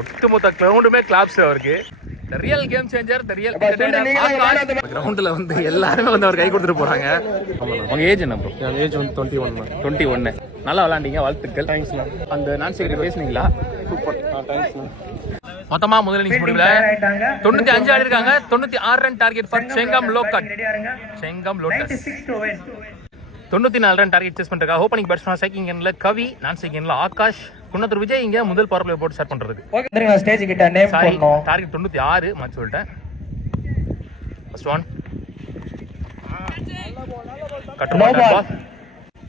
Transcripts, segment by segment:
ஒட்டுமொத்த கிரவுண்டுமே கிளாப்ஸ் அவருக்கு. The real game changer, the real கிரவுண்ட்ல வந்து எல்லாருமே வந்து அவர் கை கொடுத்துட்டு போறாங்க. உங்க ஏஜ் என்ன ப்ரோ? என் ஏஜ் வந்து 21. நல்லா விளையாண்டீங்க, வாழ்த்துக்கள். தேங்க்ஸ்ண்ணா. அந்த நான் செக்ரட்டரி பேசுனீங்களா? சூப்பர். தேங்க்ஸ்ண்ணா. மொத்தமா முதல் இன்னிங்ஸ் முடிவுல 95 ஆடி இருக்காங்க. 96 ரன் டார்கெட் ஃபார் செங்கம் லோக்கட். Chengam lotus 94 run target chase பண்றாங்க. ஓப்பனிங் பேட்ஸ்மேன் செகண்ட் இன்னிங்ல கவி, நான் செகண்ட் இன்னிங்ல ஆகாஷ், குன்னத்தூர் விஜய் இங்க முதல் பவர் பிளே போட்டு ஸ்டார்ட் பண்றதுக்கு. ஓகே ஸ்டேஜ் கிட்ட நேம் போடணும். டார்கெட் 96 மாத்தி சொல்லிட்டேன். First one cut no ball.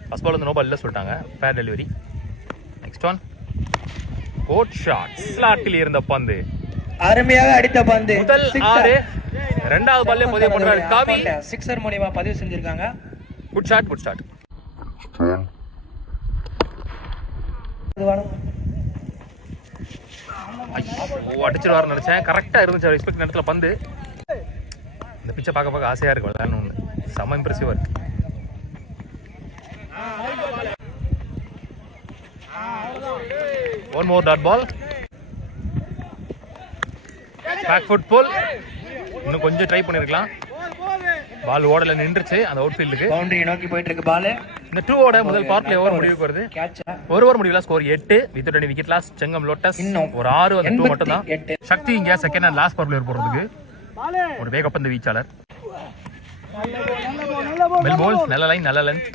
First ball வந்து நோ பால் இல்ல சொல்லிட்டாங்க. Fair delivery. Next one good shot. ஸ்லாட்டில் இருந்த பந்து அருமையாக அடித்த பந்து. முதல் 6. இரண்டாவது பால்ல பதிவு பண்றாரு கவி. சிக்ஸர் மூலமா பதிவு செஞ்சிருக்காங்க. Good shot, good shot. அடிச்சிருவாரு நினைச்சேன். கரெக்டா இருந்துச்சு அவர் எக்ஸ்பெக்ட் நேரத்துல பந்து. இந்த பிச்சை பார்க்க பார்க்க ஆசையா இருக்கு விளையாடணும்னு. செம இம்ப்ரெசிவா இருக்கு. One more dot ball. Back foot pull. இன்னும் கொஞ்சம் ட்ரை பண்ணிருக்கலாம். பால் ஓடல நின்றுச்சு அந்த அவுட் ஃபீல்டுக்கு. பவுண்டரி நோக்கி போயிட்டு இருக்கு பால். இந்த 2 ஓட முதல் பவர் பிளே ஓவர் முடிவுக்கு வருது. ஒரு ஓவர் முடிவுல score 8 with 20 wicket loss. Chengam Lotus ஒரு 6 அந்த 2 மட்டும் தான். சக்தி இங்க second and last power play போறதுக்கு ஒரு வேகப்பந்து வீச்சாளர். மெல் பால் நல்ல லைன், நல்ல length.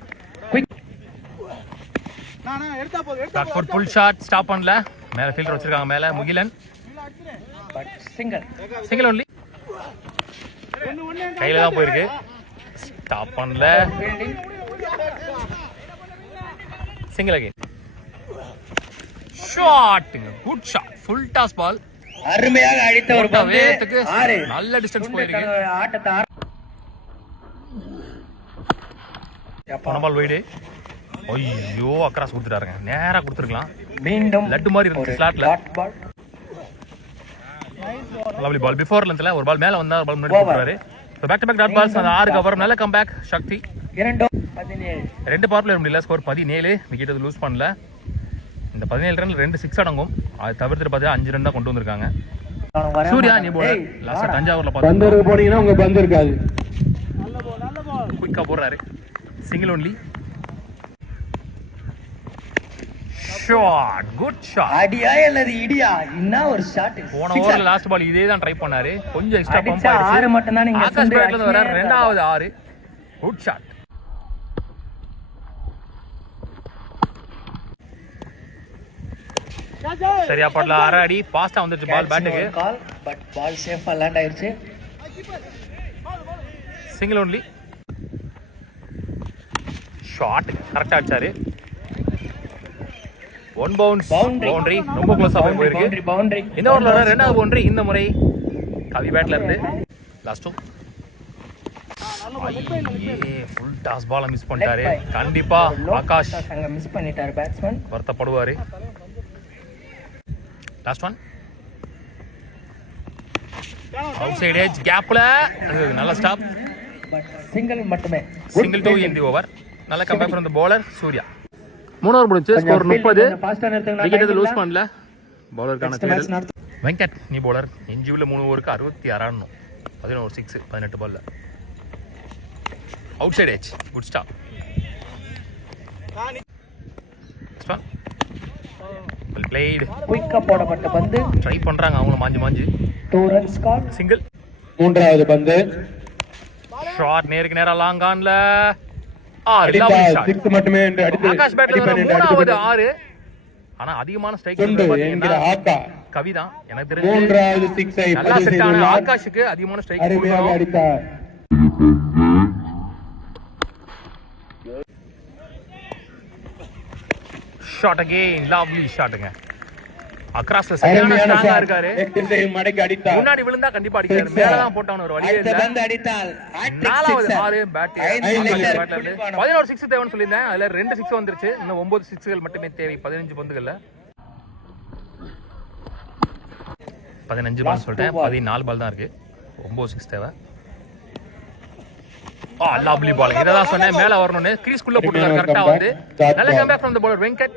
Back foot pull shot stop பண்ணல. மேல ஃபீல்டர் வச்சிருக்காங்க மேல முகிலன். Single only. கையில தான் போயிருக்கு. ஸ்டாப் பண்ணல. Single again. Shot. Good shot. Full toss ball. அருமையாக அடித்த ஒரு பந்து. நல்ல டிஸ்டன்ஸ் போயிருக்கு. ஆட்டத்தை போன பால் வைடு. ஐயோ அக்ராஸ் கொடுத்துட்டாருங்க. நேரா கொடுத்துருக்கலாம். மீண்டும் லட்டு மாதிரி இருக்கு ஸ்லாட்ல. லவ்லி பால். பிஃபோர் லென்த்ல ஒரு பால் மேல வந்தா ஒரு பால் முன்னாடி போறாரு. Back to back dot balls. அந்த 6 கவர் நல்ல come back Sakthi. 2 power play முடியல. ஸ்கோர் 17. விக்கெட் அது லூஸ் பண்ணல. இந்த 17 ரன்ல 2 6 அடங்கும். அது தவிர்த்து பார்த்தா 5 ரன் தான் கொண்டு வந்திருக்காங்க. சூர்யா நீ போலர். லாஸ்ட் தஞ்சாவூர்ல பந்து போனீங்கன்னா உங்க பந்து இருக்காது. குயிக்கா போறாரு. Single only. Shot. Good shot. அடியா அல்லது இடியா? என்ன ஒரு ஷாட். போன ஓவர்ல லாஸ்ட் பால் இதே தான் ட்ரை பண்ணாரு. கொஞ்சம் எக்ஸ்ட்ரா பம்ப் ஆயிடுச்சு. 6 மட்டும் தான். நீங்க ஆகாஷ் பேட்ல இருந்து வர இரண்டாவது 6. Good shot. சரியா படல. அரை அடி ஃபாஸ்டா வந்துருச்சு பால் பேட்டுக்கு. பட் பால் சேஃபா லேண்ட் ஆயிருச்சு. Single only. ஷாட் கரெக்டா அடிச்சாரு. One bounce boundary. ரொம்ப க்ளோஸா போயிருக்கு. பவுண்டரி. இந்த ஓவர்ல வர இரண்டாவது பவுண்டரி இந்த முறை கவி பேட்ல இருந்து. லாஸ்ட் ஃபுல் டாஸ் பால மிஸ் பண்ணிட்டாரு. கண்டிப்பா ஆகாஷ் அங்க மிஸ் பண்ணிட்டாரு பேட்ஸ்மேன். வருத்தப்படுவாரு. Last one outside edge கேப்ல நல்ல ஸ்டாப். சிங்கிள் மட்டுமே. Single 2 in the over. நல்ல comeback from the bowler Surya. 3 over முடிஞ்சு ஸ்கோர் 30. விக்கெட் எது லூஸ் பண்ணல. பவுலருக்கான தேடல் வெங்கட். நீ bowler. இன்ஜிவில 3 ஓவருக்கு 66 ஆடணும். 11 6 18 பால்ல. Out side edge. Good stop. Well plate. குயிக்கா போடப்பட்ட பந்து. ட்ரை பண்றாங்க அவங்க மாஞ்சி. 2 ரன்ஸ் கால். சிங்கிள். மூன்றாவது பந்து. ஷாட் நேருக்கு நேரா லாங் ஆன்ல. மட்டுமே ஆகாஷ் பேட்ல மூணாவது 6. ஆனா அதிகமான ஸ்ட்ரைக் பாத்தீங்கன்னா கவிதான். எனக்கு தெரிஞ்சு நல்லா செட் ஆன ஆகாஷுக்கு அதிகமான ஸ்ட்ரைக் கொடுக்கணும். Shot again. லவ்லி ஷாட்டுங்க. அக்ராஸ்ல சரியான ஸ்ட்ராங்கா இருக்காரு. முன்னாடி விழுந்தா கண்டிப்பா அடிக்காரு. மேல தான் போட்டான் ஒரு வழியே இல்ல. நாலாவது 6 பேட். 11 6 தேவைன்னு சொல்லியிருந்தேன். அதுல 2 6 வந்துருச்சு. இன்னும் 9 6கள் மட்டுமே தேவை 15 பந்துகள்ல. 15 பால் சொல்லிட்டேன். 14 பால் தான் இருக்கு. 9 6 தேவை. Lovely ball. இததான் சொன்னேன் மேல வரணும்னு. கிரீஸ்குள்ள போட்டுருக்காரு கரெக்டா வந்து. நல்ல comeback from the bowler Venkat.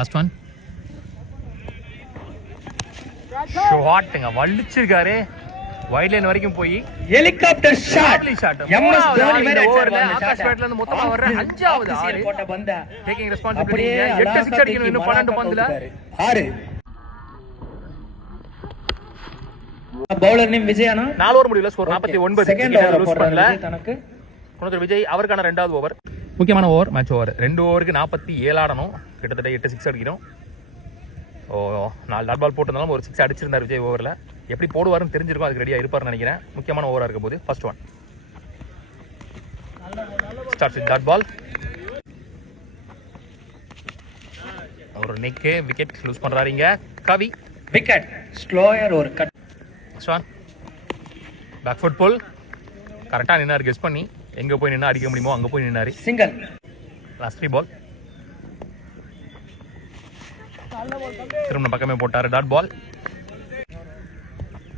Last one ஷாட்டுங்க வலிச்சிருக்காரு வைட் லைன் வரைக்கும் போய் helicopter shot shot MS Dhoni மேல ஓவர்ல ஆகாஷ் பேட்ல இருந்து மொத்தமா வர்ற அஞ்சாவது ஆறு போட்ட பந்த டேக்கிங் ரெஸ்பான்சிபிலிட்டி 8 6 அடிக்கணும் இன்னும் 12 பந்துல 6 பவுலர் நேம் விஜயானா 4 ஓவர் முடியல ஸ்கோர் 49 செகண்ட் ஓவர் லூஸ் பண்ணல தனக்கு குணத்தூர் விஜய் அவருக்கான ரெண்டாவது ஓவர் முக்கியமான ஓவர் மேட்ச் ஓவர் 2 ஓவருக்கு 47 ஆடணும் கிட்டத்தட்ட 8 6 அடிக்கணும் ஓ 4 டாட் பால் போட்டிருந்தாலும் ஒரு 6 அடிச்சிருந்தார் விஜய் ஓவரில் எப்படி போடுவாருன்னு தெரிஞ்சிருக்கும் அதுக்கு ரெடியாக இருப்பார்னு நினைக்கிறேன் முக்கியமான ஓவராக இருக்க போது first one start with dot ball ஒரு நெக்கு விக்கெட் லூஸ் பண்ணுறாருங்க கவி விக்கெட் ஸ்லோயர் ஒரு cut first one back foot pull கரெக்டாக நின்னார் கெஸ் பண்ணி எங்கே போய் நின்னா அடிக்க முடியுமோ அங்கே போய் நின்னாரு சிங்கிள் லாஸ்ட் 3 பால் திரும்ப பக்கமே போட்டாரு dot ball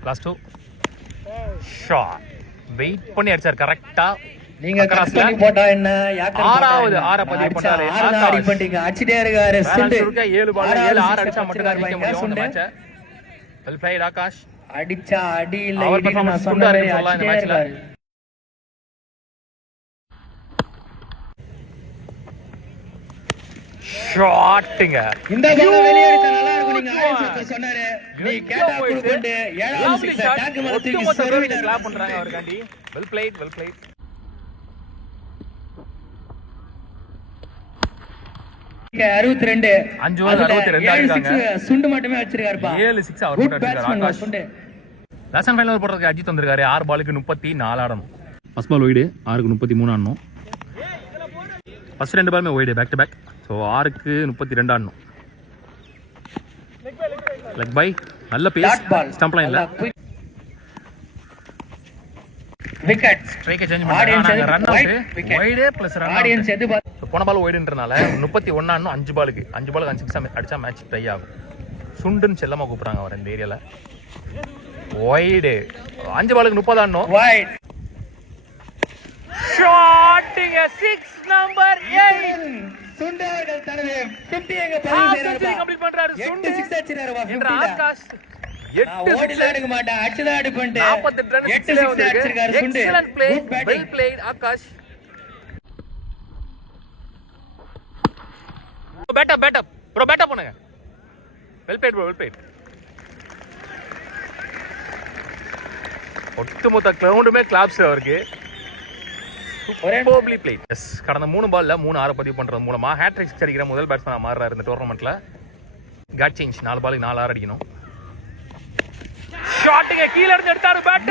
last 2 shot wait பண்ணி அடிச்சார் கரெக்டா நீங்க கட் பண்ணி போட்டா என்ன ஆறாவது ஆற பதிவு பண்ணாரு ஆடி பண்ணிங்க அடிச்சிட்டே இருக்காரு சுண்டு 7 பால் 7 6 அடிச்சா மட்டும் தான் ஜெயிக்க முடியும் இந்த மேட்சை வெல் பிளேட் ஆகாஷ் அடிச்சா அடி இல்ல அவர் இடி நான் performance சொன்ன குண்டா மாதிரி இருக்குன்னு சொல்லலாம் இந்த அடிச்சிட்டே matchல. இருக்காரு ஷாட்டுங்க இந்த பால் வெளிய அடிச்சா நல்லா இருக்கும் நீங்க ஆடியன்ஸ் சொன்னாரு நீ கேட்டா குடுக்குண்டு ஏழாவது Lovely சிக்ஸ் shot. டேங்க் மேல தூக்கி ஒட்டுமொத்த பேரும் இங்க சொருவிட்டாரு clap பண்றாங்க அவருக்காண்டி வெல் பிளேட் 62 5 ஓவர் 62 ஆடிருக்காங்க சுண்டு மட்டுமே வச்சிருக்காருப்பா 7 6 அவர் குட் போட்டு அடிச்சாரு பேட்ஸ்மேன் ஆகாஷ் சுண்டு லாஸ்ட் அண்ட் ஃபைனல் போடுறதுக்கு அஜித் வந்திருக்காரு 6 பாலுக்கு 34 ஆடணும் ஃபர்ஸ்ட் பால் ஒய்டு 6க்கு 33 ஆடணும் ஃபர்ஸ்ட் 2 பாலுமே wide back to back so 6க்கு 32 ஆடணும் லெக் பை நல்ல பேஸ் டாட் பால் ஸ்டம்ப் லைன்ல விக்கெட் ஸ்ட்ரைக்கை சேஞ்ச் Audience பண்ணாங்க run wide out wicket. Wide plus run audience எது போன பால் ஒய்டுன்றனால 31 ஆடணும் 5 பாலுக்கு 5 பாலுக்கு 5 சிக்ஸ் அடிச்சா மேட்ச் டை ஆகும் சுண்டுன்னு செல்லமா கூப்பிடுறாங்க அவர் இந்த ஏரியால ஒய்டு 5 பாலுக்கு 30 ஆடணும் வைட் ஷாட்டிங் 6 நம்பர் 8 சுண்டு அவர்கள் தனது 50 எங்க half பதிவு century complete பண்றாரு செய்றாரு சுண்டு 8 6 அடிச்சாரு வா என்ற 50ல ஆகாஷ் நான் ஓடில எடுக்க மாட்டேன் அடிச்சதா அடி பண்ணிட்டு 48 ரன் 8 6 அடிச்சிருக்காரு சுண்டு excellent play good well batting played Akash bat up bro bat up பண்ணுங்க well played bro well played ஒட்டுமொத்த கிரவுண்டுமே கிளாப்ஸ் அவருக்கு சூப்பர்லி பிளேட் எஸ் கடந்த 3 பால்ல 3 6 பதிவு பண்றது மூலமா ஹேட்ரிக் அடிக்கிற முதல் பேட்ஸ்மேன் மாறுறாரு இந்த டோர்னமெண்ட்ல காட் சேஞ்ச் 4 பாலுக்கு 4 6 அடிக்கணும் ஷாட்டிங்க கீழ இருந்து எடுத்தாரு bat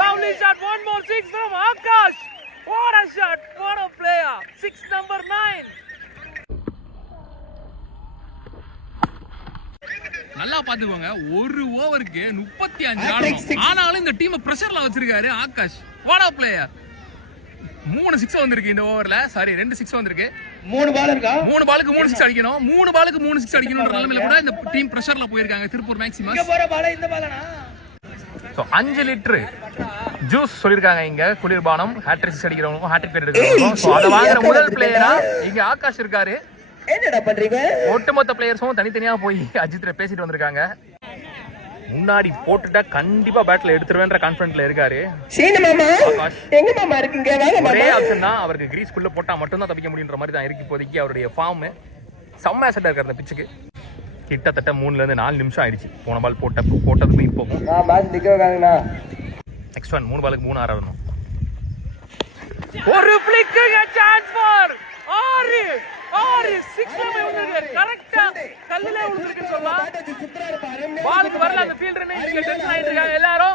lovely shot one more 6 from Akash what a shot what a player 6 number 9 நல்லா பாத்துக்கோங்க ஒரு ஓவருக்கு 35 ஆடணும் ஆனாலும் இந்த டீம் பிரஷர்ல வச்சிருக்காரு ஆகாஷ் வாட் a player 3 6 வந்திருக்கு இந்த ஓவர்ல சாரி 2 6 வந்திருக்கு 3 பால் இருக்கா 3 பாலுக்கு 3 6 அடிக்கணும் 3 பாலுக்கு 3 6 அடிக்கணும்ன்ற நிலைமையில கூட இந்த டீம் பிரஷர்ல போயிருக்காங்க திருப்பூர் மேக்ஸிமஸ் இங்க போற பால் இந்த பாலனா சோ 5 லிட்டர் ஜூஸ் சொல்லிருக்காங்க இங்க குளிர்பானம் ஹேட்ரிக் அடிக்கிறவங்களுக்கும் ஹேட்ரிக் பேர் எடுக்கிறவங்களுக்கும் சோ அத வாங்குற முதல் பிளேயரா இங்க ஆகாஷ் இருக்காரு என்னடா பண்றீங்க ஒட்டுமொத்த பிளேயர்ஸும் தனித்தனியா போய் அஜித்ல பேசிட்டு வந்திருக்காங்க முன்னாடி போட்டுட்டா கண்டிப்பா பேட்ல எடுத்துருவேன்ற கான்ஃபிடன்ட்ல இருக்காரு சீனு மாமா ஆகாஷ் எங்க மாமா இருக்கீங்க வாங்க ஒரே மாமா ஆப்ஷன் தான் அவருக்கு கிரீஸ் குள்ள போட்டா மட்டும் தான் தப்பிக்க முடியுன்ற மாதிரி தான் இருக்கு இப்போதைக்கு அவருடைய ஃபார்ம் செம்ம அசெட்டா இருக்காரு அந்த பிச்சுக்கு கிட்டத்தட்ட 3ல இருந்து 4 நிமிஷம் ஆயிடுச்சு போன பால் போட்டதுக்கும் இப்போக்கும் நான் மேட்ச் நிக்க வைக்காங்கண்ணா நெக்ஸ்ட் ஒன் 3 பாலுக்கு 3 ஆடணும் ஒரு ஃபிளிக்கிங் சான்ஸ் ஃபார் ஆறு 6 வந்திருக்காரு கரெக்ட்டா கல்லுல விழுந்திருக்கு சொல்லலாம் பாலுக்கு வரல அந்த ஃபீல்டர் இங்க டென்ஷன் ஆயிட்டு இருக்காங்க எல்லாரும்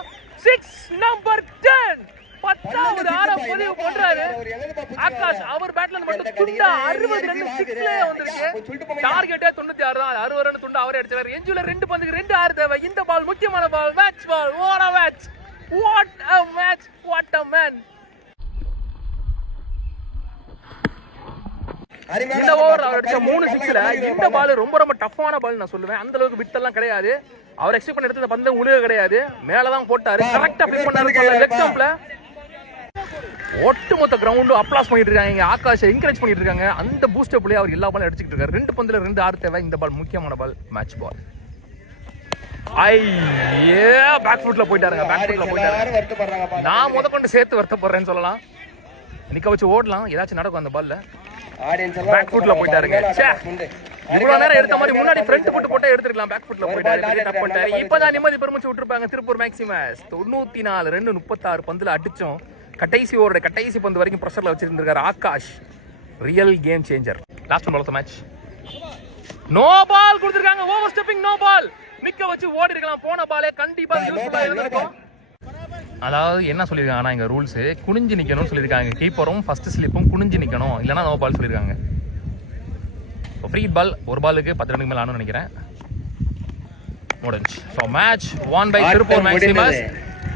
6 நம்பர் 10 10வது ஆற பதிவு பண்றாரு ஆகாஷ் அவர் பேட்ல இருந்து மட்டும் துண்டா 60 ரன் 6ல வந்திருக்கு டார்கெட்டே 96 தான் 60 ரன் துண்டா அவரே அடிச்சாரு எஞ்சுல 2 பந்துக்கு 2 ஆறு தேவை இந்த பால் முக்கியமான ball match ball what a match what a man இந்த ஓவர் அவர் அடிச்ச 3 6ல இந்த பால் ரொம்ப டஃப்பான பால் நான் சொல்லுவேன் அந்த அளவுக்கு விட் எல்லாம் கிடையாது அவர் எக்ஸ்பெக்ட் பண்ண எடுத்த பந்து உழுக கிடையாது மேல தான் போட்டாரு கரெக்ட்டா ஃபிட் பண்ணாரு லெக் ஸ்டம்ப்ல ஒட்டுமொத்த கிரவுண்டும் அப்ளாஸ் பண்ணிட்டு இருக்காங்க, ஆகாஷ் என்கரேஜ் பண்ணிட்டு இருக்காங்க. அந்த பூஸ்டப் பிளே அவர் எல்லா பாலும் அடிச்சுட்டு இருக்காரு. 2 பந்துல 2 ஆறு தேவை. இந்த பால் முக்கியமான பால், மேட்ச் பால். பேக் ஃபுட்ல போயிட்டாருங்க, பேக் ஃபுட்ல போயிட்டாரு. நான் முதற்கொண்டு சேர்த்து வருத்தப்படுறேன்னு சொல்லலாம். நிக்க வச்சு ஓடலாம், ஏதாச்சும் நடக்கும் அந்த பால்ல. பேக் ஃபுட்ல போயிட்டாருங்க. இவ்வளவு நேரம் எடுத்த மாதிரி முன்னாடி ஃப்ரண்ட் ஃபுட் போட்டு எடுத்துக்கலாம். பேக் ஃபுட்ல போயிட்டாரு, டப் பண்ணிட்டாரு. இப்பதான் நிம்மதி பெருமிச்சு விட்டுருப்பாங்க திருப்பூர் மேக்ஸிமஸ். 94 ரன் 36 பந்துல அடிச்சோம். கடைசி ஓவரோட கடைசி பந்து வரைக்கும் பிரஷர்ல வச்சிருந்திருக்காரு Akash. Real game changer. Last ball of the match. No ball கொடுத்திருக்காங்க, ஓவர் ஸ்டெப்பிங் நோ பால். நிக்க வச்சு ஓடி இருக்கலாம், போன பாலே கண்டிப்பா யூஸ்ஃபுல்லா இருந்திருக்கும். அதாவது என்ன சொல்லியிருக்காங்க, ஆனா இங்க ரூல்ஸ் குனிஞ்சு நிக்கணும்னு சொல்லியிருக்காங்க. கீப்பரும் ஃபர்ஸ்ட் ஸ்லிப்பும் குனிஞ்சு நிக்கணும், இல்லைன்னா நோ பால் சொல்லியிருக்காங்க. ஃப்ரீ பால், ஒரு பாலுக்கு 10 ரன்னுக்கு மேல ஆனும்னு நினைக்கிறேன். முடிஞ்சு. So match won by Tiruppur Maximus.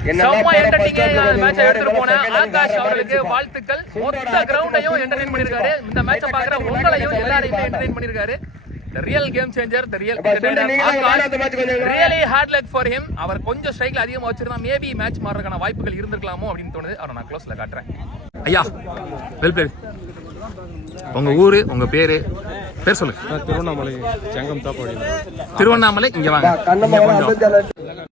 செம்ம என்டர்டெய்னிங்கா மேட்சை எடுத்துட்டு போன ஆகாஷ் அவர்களுக்கு வாழ்த்துக்கள். மொத்த கிரவுண்டையும் என்டர்டெயின் பண்ணிருக்காரு. இந்த மேட்சை பாக்குற உங்களையும் எல்லாரையுமே என்டர்டெயின் பண்ணிருக்காரு. The real game changer, the real entertainer. Really hard luck for him. அவர் கொஞ்சம் ஸ்ட்ரைக்ல அதிகமா வச்சிருந்தா மேபி மேட்ச் மாறறதுக்கான வாய்ப்புகள் இருந்திருக்கலாமோ அப்படின்னு தோணுது. அவரை நான் க்ளோஸ்ல காட்டுறேன். ஐயா வெல் பிளேட். உங்க ஊரு, உங்க பேரு, பேர் சொல்லுங்க. திருவண்ணாமலை செங்கம் தாப்பாடி. திருவண்ணாமலை, இங்க வாங்க.